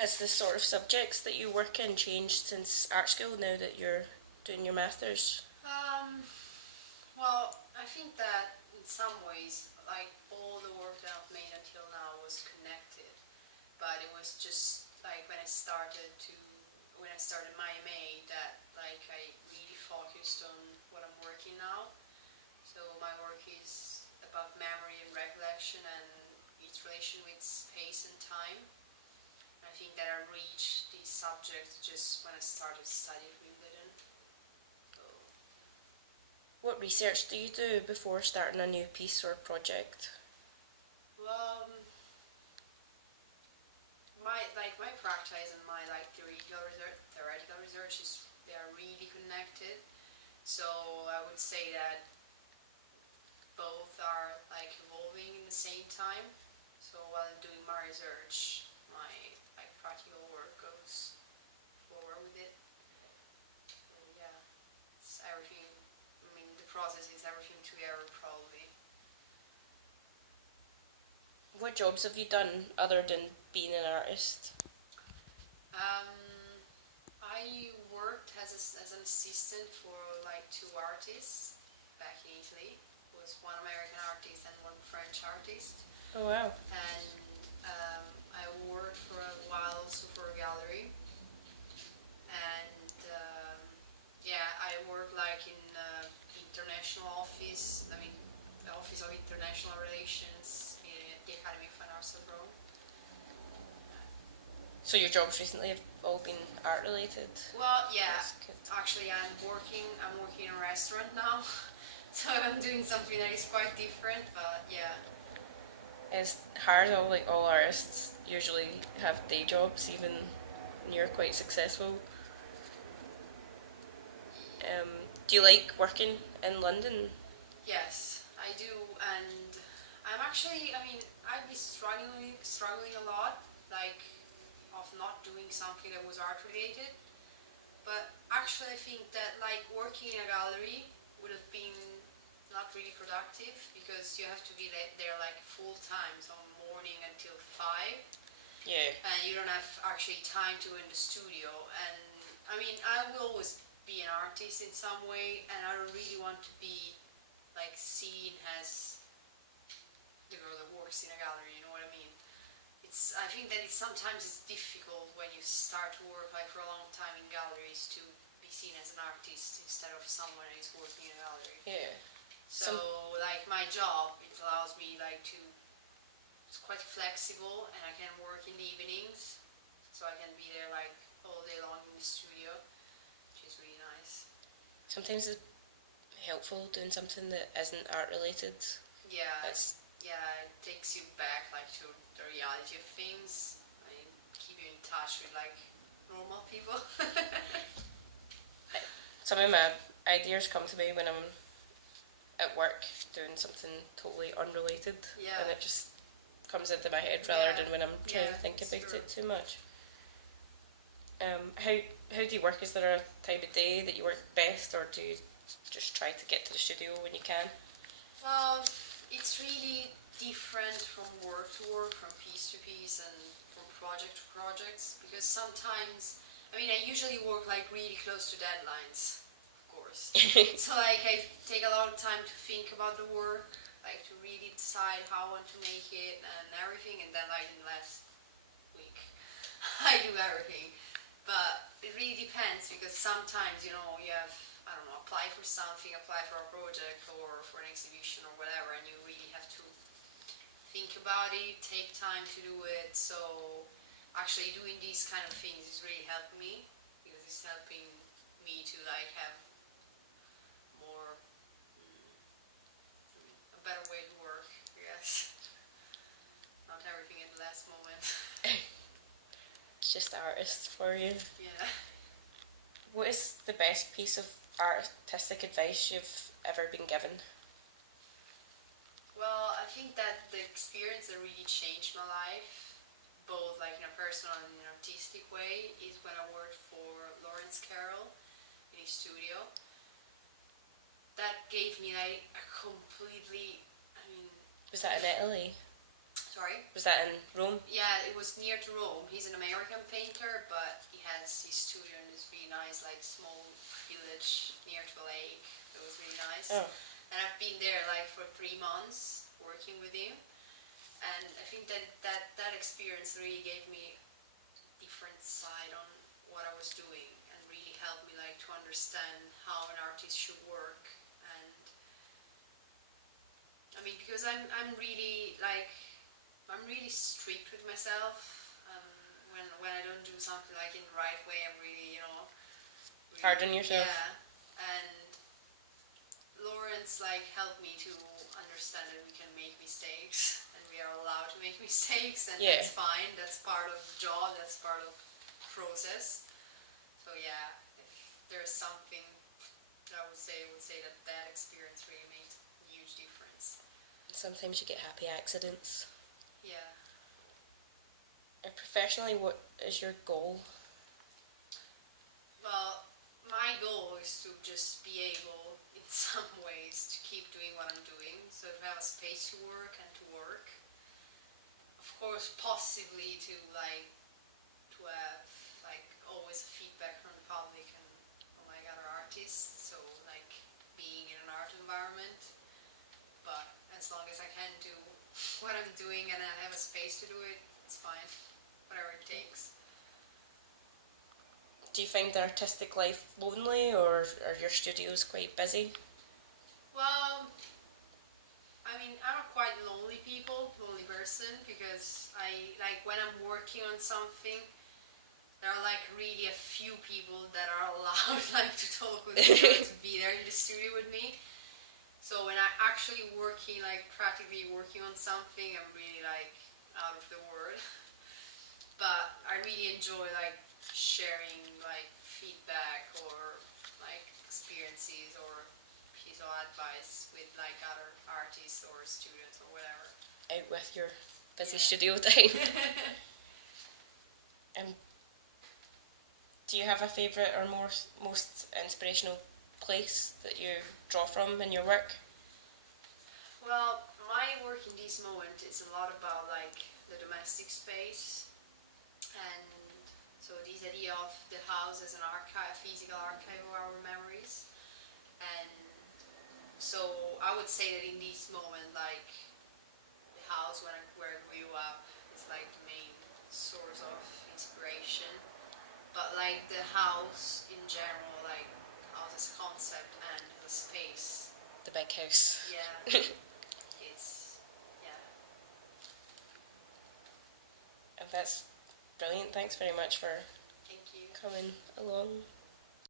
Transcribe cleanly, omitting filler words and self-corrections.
Has the sort of subjects that you work in changed since art school now that you're doing your masters? Well, I think that in some ways, like all the work that I've made until now was connected, but it was just like when I started my MA that like I really focused on what I'm working now. So my work is about memory and recollection and its relation with space and time. I think that I reached these subjects just when I started studying Wimbledon. So, What research do you do before starting a new piece or project? well, my practice and my like theoretical research is they are really connected. So I would say that both are like evolving in the same time. So while I'm doing my research, my like practical work goes forward with it. And yeah, it's everything. I mean, the process is everything together probably. What jobs have you done other than being an artist? Um, I worked as an assistant for like two artists back in Italy. It was one American artist and one French artist. Oh wow. And I worked for a while also for a gallery. And yeah, I worked like in international office. I mean, the Office of International Relations at the Academy of Fine Arts of Rome. So your jobs recently have all been art related? Well, yeah. That's good. Actually, I'm working in a restaurant now, so I'm doing something that is quite different. But yeah, It's hard. All artists usually have day jobs, even when you're quite successful. Do you like working in London? yes, I do, and I'm actually. I mean, I've been struggling a lot, like of not doing something that was art related. But actually, I think that like working in a gallery would have been not really productive because you have to be there like full time, so morning until 5, Yeah. and you don't have actually time to in the studio. And I mean, I will always be an artist in some way, and I don't really want to be like seen as the girl that works in a gallery. You know what I mean? I think that sometimes it's difficult when you start to work like for a long time in galleries to be seen as an artist instead of someone who is working in a gallery. Yeah. So like my job, it allows me like to, it's quite flexible and I can work in the evenings, so I can be there like all day long in the studio, which is really nice. Sometimes it's helpful doing something that isn't art related. Yeah, It's yeah, it takes you back like to the reality of things. I mean, keep you in touch with like normal people. some of my ideas come to me when I'm at work doing something totally unrelated, Yeah. and it just comes into my head rather Yeah. than when I'm trying Yeah, to think it's about true. it too much. How do you work? Is there a time of day that you work best, or do you just try to get to the studio when you can? Well, it's really different from work to work, from piece to piece, and from project to projects. Because sometimes, I mean, I usually work like really close to deadlines, of course. So like I take a lot of time to think about the work, like to really decide how I want to make it and everything, and then like in the last week, I do everything. But it really depends because sometimes you have, I don't know, apply for something, apply for a project or for an exhibition or whatever, and you really have to think about it, take time to do it. So actually doing these kind of things is really helping me because it's helping me to like have more, a better way to work, I guess. Not everything at the last moment. It's just artists for you. Yeah. What is the best piece of artistic advice you've ever been given? Well, I think that the experience that really changed my life, both like in a personal and in an artistic way, is when I worked for Lawrence Carroll in his studio. That gave me like a completely, I mean, Was that in Italy? Sorry? Was that in Rome? Yeah, it was near to Rome. He's an American painter, but he has his studio in this really nice, like, small village near to a lake. It was really nice. Oh. And I've been there, like, for 3 months working with him. And I think that experience really gave me a different side on what I was doing and really helped me, like, to understand how an artist should work. And I mean, because I'm really, like, I'm really strict with myself. When I don't do something like in the right way, I'm really, really, Hard on yourself? Yeah. And Lawrence, like, helped me to understand that we can make mistakes and we are allowed to make mistakes, and Yeah. that's fine. That's part of the job. That's part of the process. So yeah, if there's something that I would say that experience really made a huge difference. Sometimes you get happy accidents. Yeah. Professionally, what is your goal? Well, my goal is to just be able, in some ways, to keep doing what I'm doing. So to have a space to work and to work. Of course, possibly to have always feedback from the public and other artists. So being in an art environment. But as long as I can do what I'm doing and I have a space to do it, it's fine. Whatever it takes. Do you find the artistic life lonely, or are your studios quite busy? Well, I mean, I'm a quite lonely person, because when I'm working on something, there are really a few people that are allowed to talk with me or to be there in the studio with me. So when I'm actually working, practically working on something, I'm really out of the world. But I really enjoy sharing feedback or experiences or piece of advice with other artists or students or whatever. Out with your busy studio time. Do you have a favourite or most inspirational place that you draw from in your work? Well, my work in this moment is a lot about the domestic space, and so this idea of the house as an archive, physical archive of our memories. And so I would say that in this moment, the house where I grew up is the main source of inspiration. But the house in general, house as a concept and as a space. The big house. Yeah. It's, yeah. And that's brilliant. Thanks very much for Thank you. coming along.